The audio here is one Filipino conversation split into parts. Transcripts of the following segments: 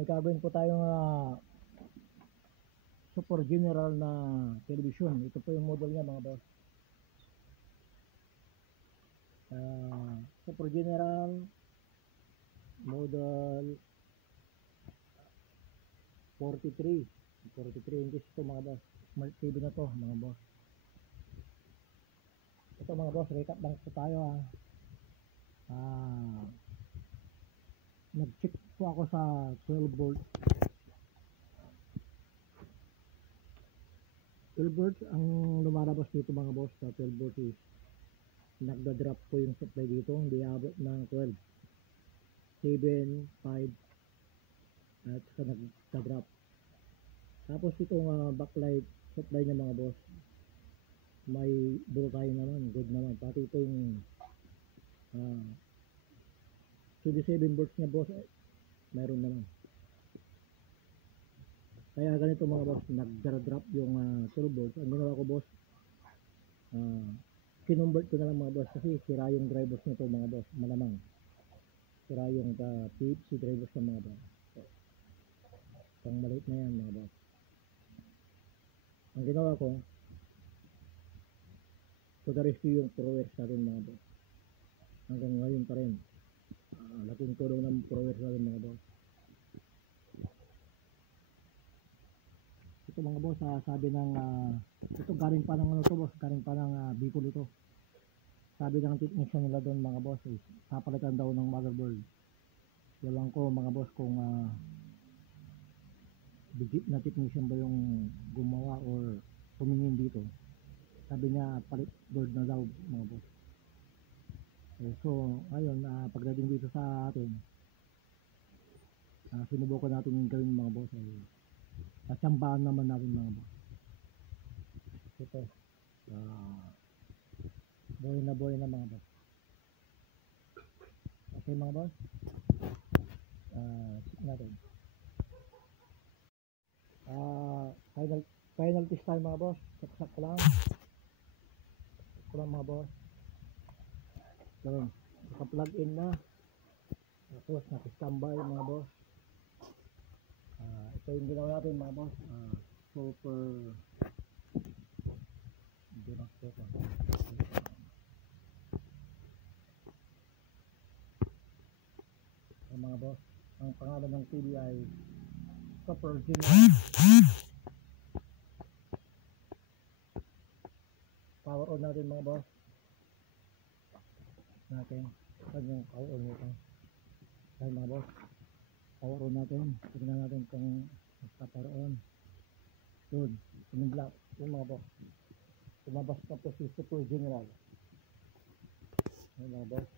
may gagawin po tayong Super General na television. Ito po yung model niya mga boss. Super General model 43 inches ito mga boss. Smart TV na to mga boss. Ito mga boss, recap lang po tayo nag-check po ako sa 12 volt. 12 volts ang lumalabas dito mga boss. Sa 12 volts is nagda-drop po yung supply dito, hindi abot ng 12, 7, 5 at saka nagda-drop. Tapos itong backlight supply niya mga boss, may bullseye naman, good naman. Pati itong 27 volts niya boss, mayroon naman. Kaya ganito mga boss, nagda-drop yung 12 volts. Ang ginawa ko boss, kinumbert ko na lang mga boss kasi sira yung drivers nito mga boss, malamang sira yung PHC drivers ng mga boss. So, pang maliit na yan mga boss. Ang ginawa ko, to the rescue yung ProWares natin mga boss. Hanggang ngayon pa rin, laking tulong ng ProWares natin mga boss. Ito mga boss, sabi ng ito galing pa ng ano to boss, galing pa ng Bicol ito. Sabi ng technician nila doon mga boss, papalitan daw ng motherboard. Yalan ko mga boss kung legit na technician ba yung gumawa or tumingin dito. Sabi niya palit board na daw mga boss. So ayun, pagdating dito sa atin, sinubukan natin yung gawin mga boss. Tatsambahan naman natin mga boss. Ito buhay na mga boss. Okay mga boss, natin final test time mga boss. Saksak ko lang mga boss. Ganun, naka-plug in na, tapos naka-standby mga boss. Ito yung ginawa natin mga boss. Super mga boss, ang pangalan ng TV ay Super General. Power on natin mga boss. Saan yung power on nito? Ayun mga boss, power on natin. Tignan natin kung power on. Yun, tumigla yung mga boss. Tumabas na po si Super General. Ayun mga boss.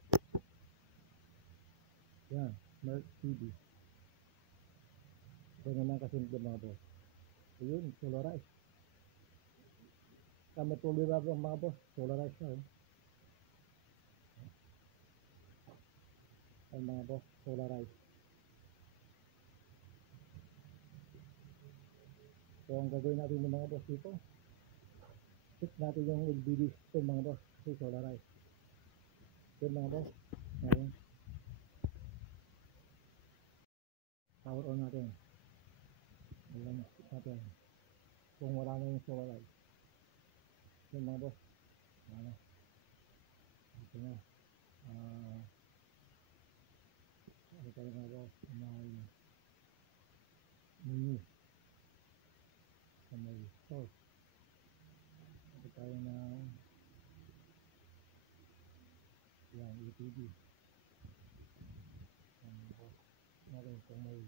Yan, Smart TV. Ito naman kasimple mga boss. Ayun, solarize. Kami tuloy na ang mga boss, solarize na. Ang mga boss, solarize. So ang gagawin natin ng mga boss dito, check natin yung LVD system mga boss, kasi solarize. So mga boss, ngayon power on natin. Ayan, check natin kung wala na yung solarize. So mga boss, ito na. Ito tayo mga boss, may menu sa may source. Ito tayo ng yan, UTV. Mga boss, natin kung may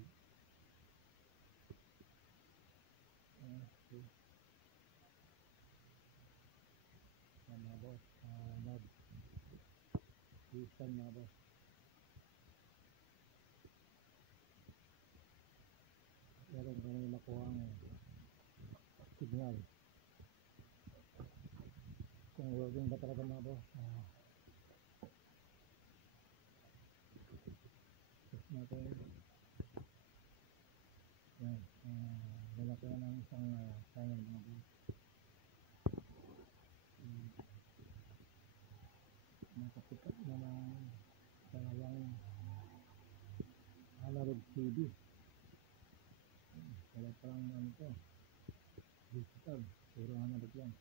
mga boss, nod Houston mga boss. Meron kami makuha ang signal kung working ba talaga mga boss. Test natin yan, lalaki na ng isang channel mga boss. Nakapikat na ng dalawang analog TV. Wala palang ano to. Digital. Puro analog lang.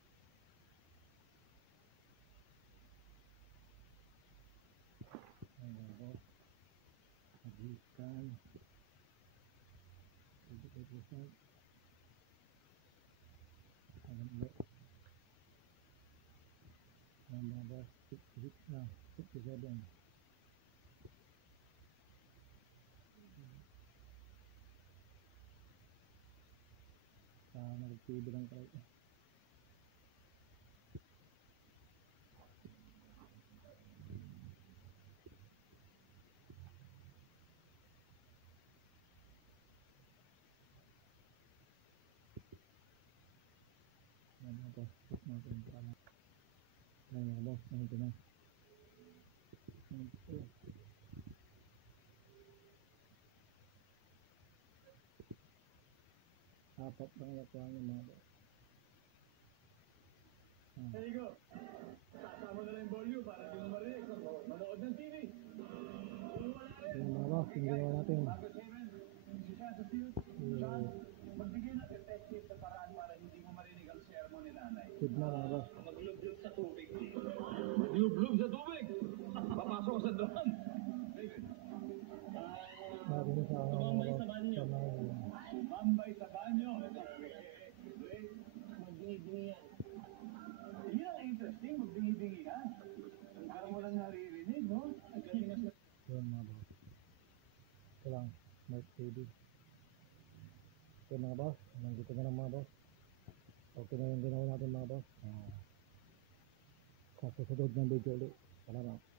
Ayan po. Mag-scan. 25%. Ayan ulit. Ayan mga boss. 66 na. 67. Nag-TV lang tayo. Ayan mga boss. Check natin ito. Ayan mga boss. Nahito na. Nahito. Apat lang nakuha niya mga boss. There you go. Sasama na lang yung volume para di mo marinig. Manood ng TV. Ayan mga boss. Yung ginawa natin. Bago 7, si Sean sa field. Sean, magbigay ng effective na paraan para hindi mo marinig ang sermon ni nanay. Good na mga boss. Maglublob sa tubig. Maglublob sa tubig? Papasok sa doon. David. Sabi niya sa mga boss. Sa mga Mambay sa banyo. Magdingi-dingi yan. Yan ang interesting, magdingi-dingi ka. Parang walang naririnig, no? yun mga boss. Ito lang. Smart TV. Okay mga boss. Nandito na lang mga boss. Okay na yung ginawa natin mga boss. Sa susunod ng video ulit. Salamat.